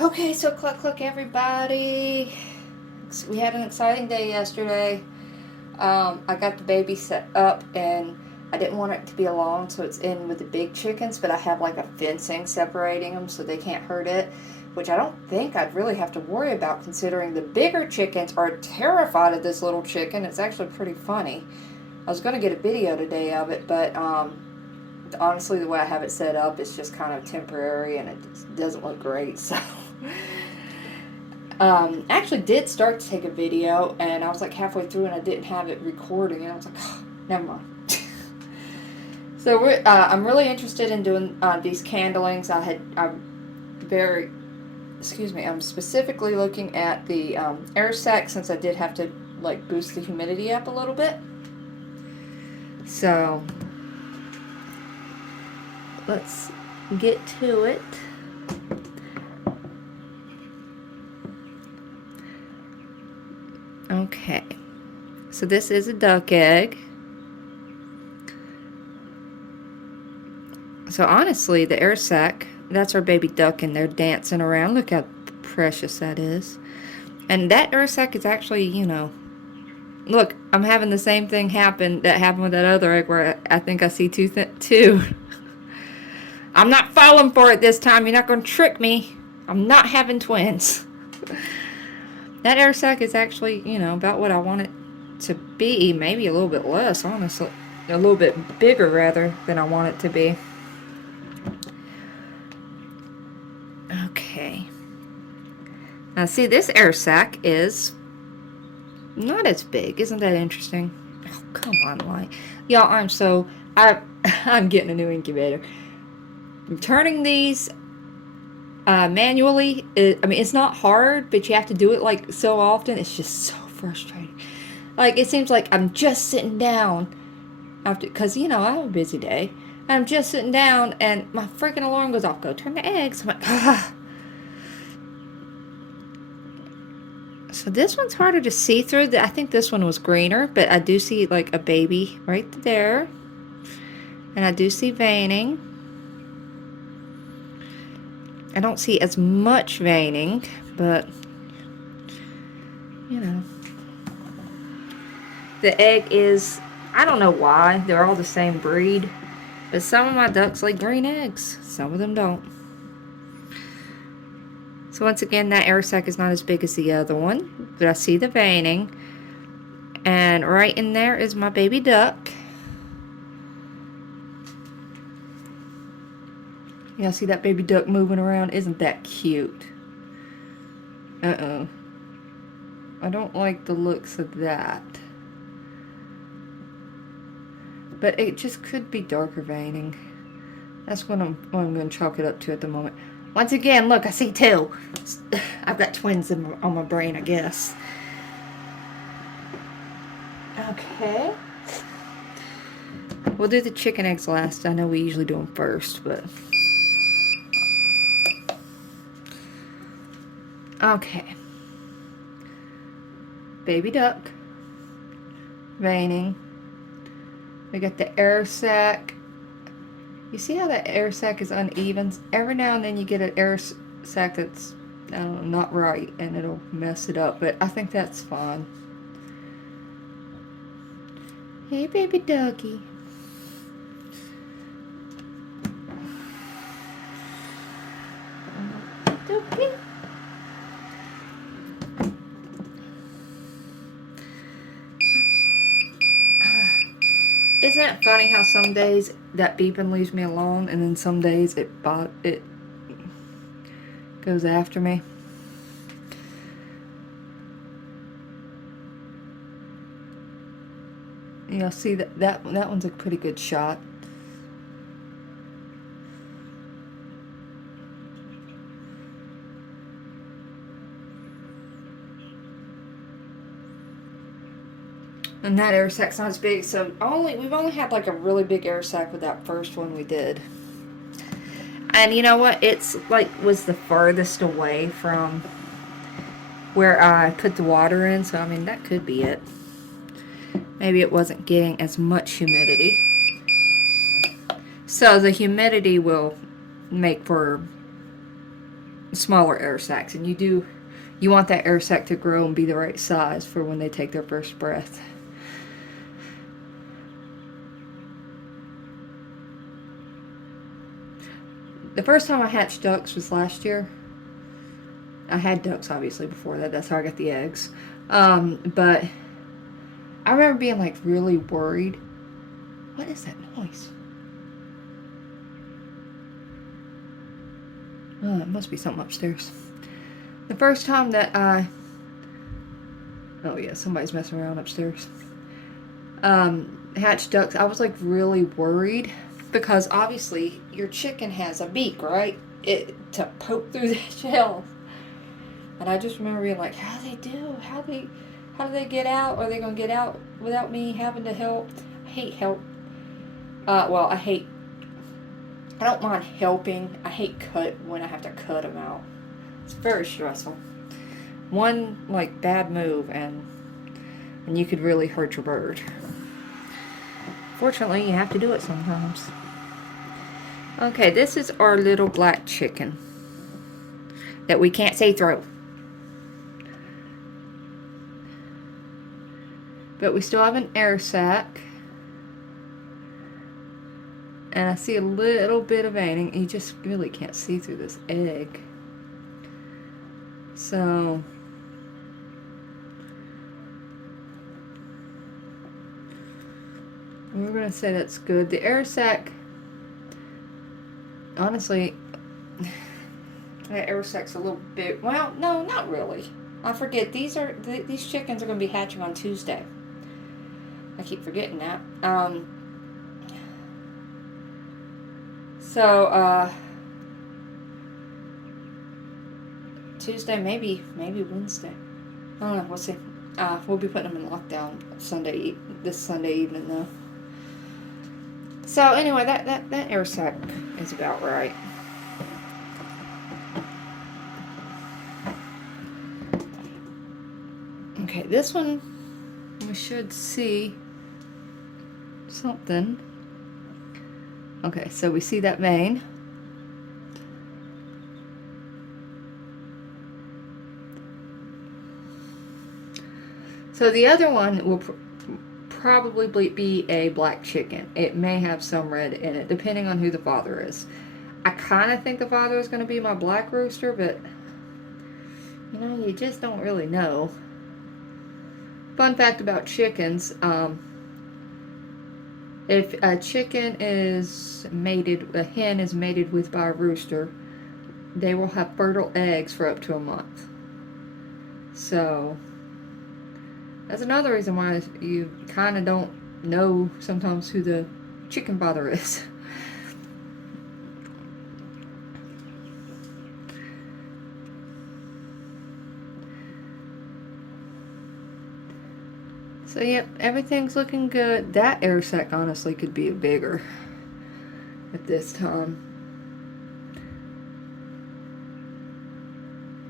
Okay, so cluck cluck everybody. We had an exciting day yesterday. I got the baby set up and I didn't want it to be alone, so it's in with the big chickens, but I have like a fencing separating them so they can't hurt it, which I don't think I'd really have to worry about considering the bigger chickens are terrified of this little chicken. It's actually pretty funny. I was going to get a video today of it, but honestly, the way I have it set up, it's just kind of temporary and it doesn't look great, so. Actually did start to take a video and I was like halfway through and I didn't have it recording and I was like, oh, never mind. So I'm really interested in doing these candlings. I'm specifically looking at the air sac since I did have to like boost the humidity up a little bit. So let's get to it. Okay, so this is a duck egg. So honestly, the air sac, that's our baby duck and they're dancing around. Look how precious that is. And that air sac is actually, look, I'm having the same thing happen that happened with that other egg where I think I see two. I'm not falling for it this time. You're not going to trick me. I'm not having twins. That air sac is actually, about what I want it to be. Maybe a little bit less, honestly. A little bit bigger, rather, than I want it to be. Okay. Now, see, this air sac is not as big. Isn't that interesting? Oh, come on, Light. Y'all, I'm getting a new incubator. I'm turning these manually. It's not hard, but you have to do it like so often. It's just so frustrating. Like, it seems like I'm just sitting down after, because, I have a busy day. I'm just sitting down and my freaking alarm goes off. Go turn the eggs. I'm like, ah. So this one's harder to see through. I think this one was greener, but I do see like a baby right there. And I do see veining. I don't see as much veining, but the egg is, I don't know why, they're all the same breed, but some of my ducks like green eggs, some of them don't. So once again, that air sac is not as big as the other one, but I see the veining. And right in there is my baby duck. Yeah, see that baby duck moving around? Isn't that cute? I don't like the looks of that. But it just could be darker veining. That's what I'm going to chalk it up to at the moment. Once again, look, I see two. I've got twins on my brain, I guess. Okay. We'll do the chicken eggs last. I know we usually do them first, but... Okay. Baby duck. Veining. We got the air sac. You see how that air sac is uneven? Every now and then you get an air sac that's, I don't know, not right, and it'll mess it up, but I think that's fine. Hey, baby doggy. Doggy. Isn't it funny how some days that beeping leaves me alone, and then some days it goes after me? You'll see that one's a pretty good shot. And that air sac's not as big, so we've only had like a really big air sac with that first one we did. And you know what? It's like was the furthest away from where I put the water in, so I mean that could be it. Maybe it wasn't getting as much humidity. So the humidity will make for, smaller air sacs, and you want that air sac to grow and be the right size for when they take their first breath. The first time I hatched ducks was last year. I had ducks obviously before that. That's how I got the eggs. But I remember being like really worried. What is that noise? Oh, it must be something upstairs. The first time that oh yeah, somebody's messing around upstairs. Hatched ducks, I was like really worried because obviously your chicken has a beak, right? To poke through the shell. And I just remember being like, how do they do? How do they get out? Are they gonna get out without me having to help? I hate help. Well, I don't mind helping. I hate when I have to cut them out. It's very stressful. One like bad move and you could really hurt your bird. Fortunately, you have to do it sometimes. Okay, this is our little black chicken that we can't see through. But we still have an air sac. And I see a little bit of veining. You just really can't see through this egg. So we're going to say that's good. The air sac, honestly, that air sac's a little bit, well, no, not really. I forget, these chickens are going to be hatching on Tuesday. I keep forgetting that. Tuesday, maybe Wednesday. I don't know, we'll see. We'll be putting them in lockdown this Sunday evening though. So anyway, that air sac is about right. Okay, this one we should see something. Okay, so we see that vein. So the other one will probably be a black chicken. It may have some red in it, depending on who the father is. I kind of think the father is going to be my black rooster, but you know, you just don't really know. Fun fact about chickens, if a chicken is mated, a hen is mated with by a rooster, they will have fertile eggs for up to a month. So that's another reason why you kind of don't know sometimes who the chicken father is. So yep, everything's looking good. That air sac honestly could be bigger at this time.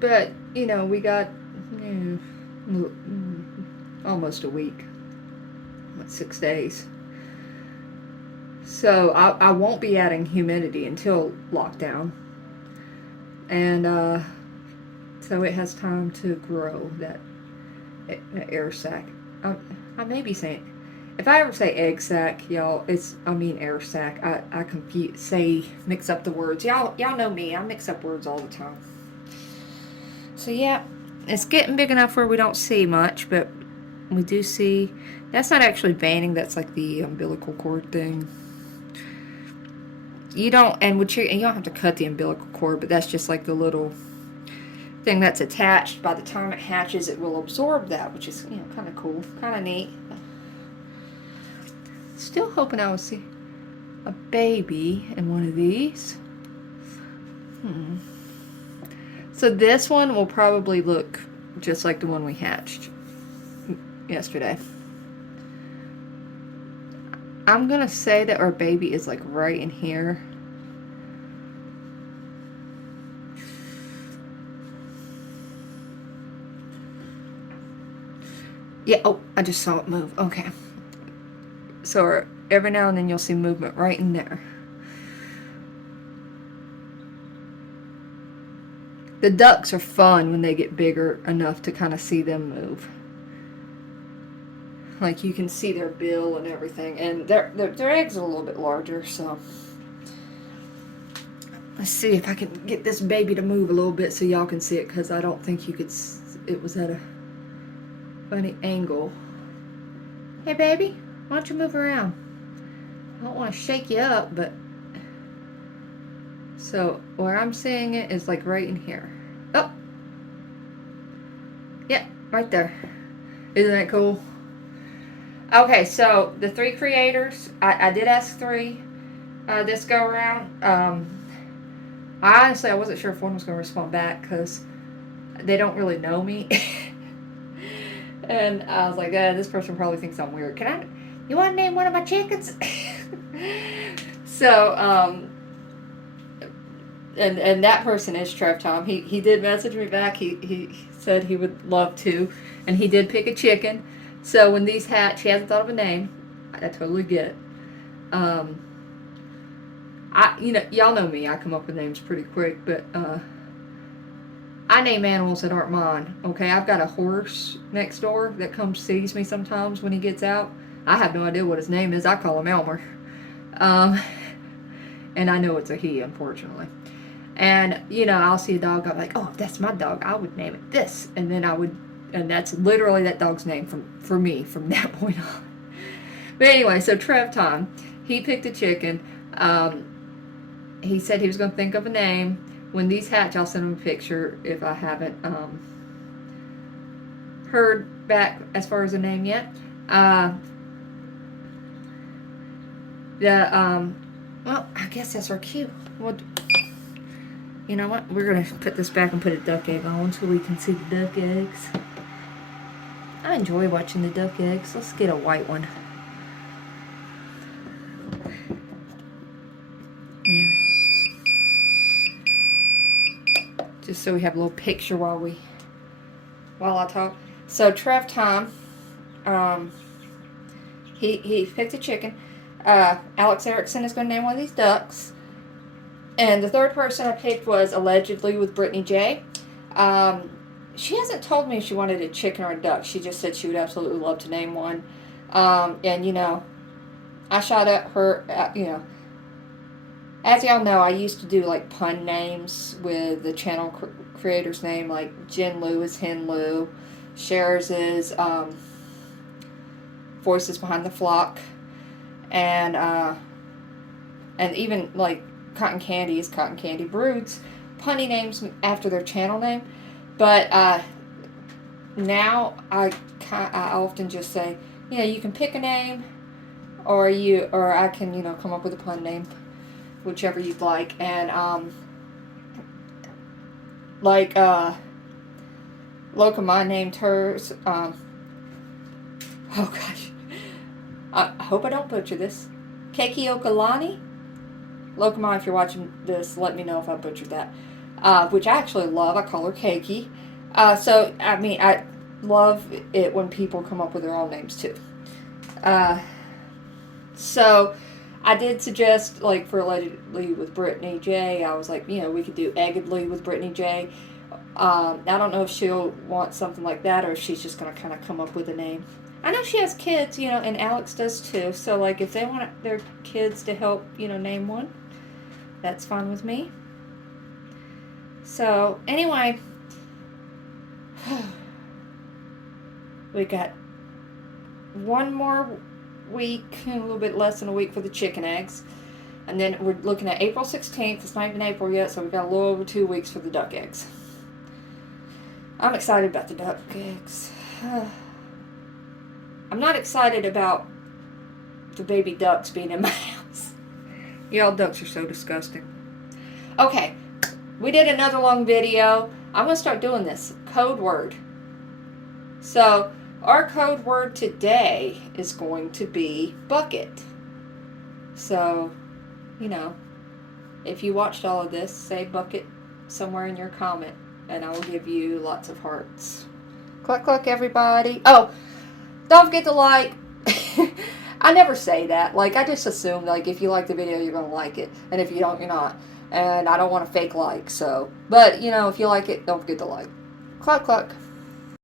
But, you know, we got almost a week. 6 days. So I won't be adding humidity until lockdown. And so it has time to grow that air sac. I may be saying, if I ever say egg sac, y'all, I mean air sac. I mix up the words. Y'all know me. I mix up words all the time. So yeah, it's getting big enough where we don't see much, but we do see. That's not actually veining. That's like the umbilical cord thing. You don't have to cut the umbilical cord, but that's just like the little thing that's attached. By the time it hatches, it will absorb that, which is, kind of cool, kind of neat. Still hoping I will see a baby in one of these. So this one will probably look just like the one we hatched yesterday. I'm gonna say that our baby is like right in here. Yeah, oh, I just saw it move. Okay. So every now and then you'll see movement right in there. The ducks are fun when they get bigger enough to kind of see them move. Like you can see their bill and everything, and their eggs are a little bit larger. So let's see if I can get this baby to move a little bit so y'all can see it, because I don't think you could. It was at a funny angle. Hey baby, why don't you move around? I don't want to shake you up, but so where I'm seeing it is like right in here. Oh, yeah, right there. Isn't that cool? Okay, so the 3 creators, I did ask 3 this go around. I wasn't sure if one was going to respond back because they don't really know me. And I was like, this person probably thinks I'm weird. You want to name one of my chickens? So, and that person is Trev Tom. He did message me back. He said he would love to, and he did pick a chicken. So when these hatch, he hasn't thought of a name. I totally get it. Y'all know me. I come up with names pretty quick, but I name animals that aren't mine. Okay, I've got a horse next door that comes sees me sometimes when he gets out. I have no idea what his name is. I call him Elmer, and I know it's a he, unfortunately. And I'll see a dog. I'm like, oh, if that's my dog, I would name it this, and then I would. And that's literally that dog's name for me from that point on. But anyway, so Trev Time, he picked a chicken. He said he was going to think of a name. When these hatch, I'll send him a picture if I haven't heard back as far as a name yet. Well, I guess that's our cue. Well, you know what? We're going to put this back and put a duck egg on so we can see the duck eggs. I enjoy watching the duck eggs. Let's get a white one. There. Just so we have a little picture while I talk. So Trev Tom, he picked a chicken. Alex Erickson is going to name one of these ducks. And the third person I picked was allegedly with Brittany J. She hasn't told me if she wanted a chicken or a duck. She just said she would absolutely love to name one. And, I shot at her, as y'all know, I used to do, like, pun names with the channel creator's name. Like, Jen Lou is Hen Lou. Cher's is Voices Behind the Flock. And even, like, Cotton Candy is Cotton Candy Broods. Punny names after their channel name. But now I often just say, you can pick a name, or I can come up with a pun name, whichever you'd like. And Lokama named hers. Oh gosh, I hope I don't butcher this. Keiki Okalani. Lokama, if you're watching this, let me know if I butchered that. Which I actually love. I call her Keiki. So, I mean, I love it when people come up with their own names, too. So, I did suggest, like, for allegedly with Brittany J, I was like, we could do eggedly with Brittany J. I don't know if she'll want something like that, or if she's just going to kind of come up with a name. I know she has kids, and Alex does, too. So, like, if they want their kids to help, name one, that's fine with me. So, anyway, we got one more week, a little bit less than a week for the chicken eggs. And then we're looking at April 16th. It's not even April yet, so we've got a little over 2 weeks for the duck eggs. I'm excited about the duck eggs. I'm not excited about the baby ducks being in my house. Y'all ducks are so disgusting. Okay. We did another long video. I'm going to start doing this. Code word. So, our code word today is going to be bucket. So, if you watched all of this, say bucket somewhere in your comment, and I will give you lots of hearts. Cluck, cluck, everybody. Oh, don't forget to like. I never say that. Like, I just assume, like, if you like the video, you're going to like it. And if you don't, you're not. and I don't want a fake like. So, but you know, if you like it, don't forget to like. Cluck cluck.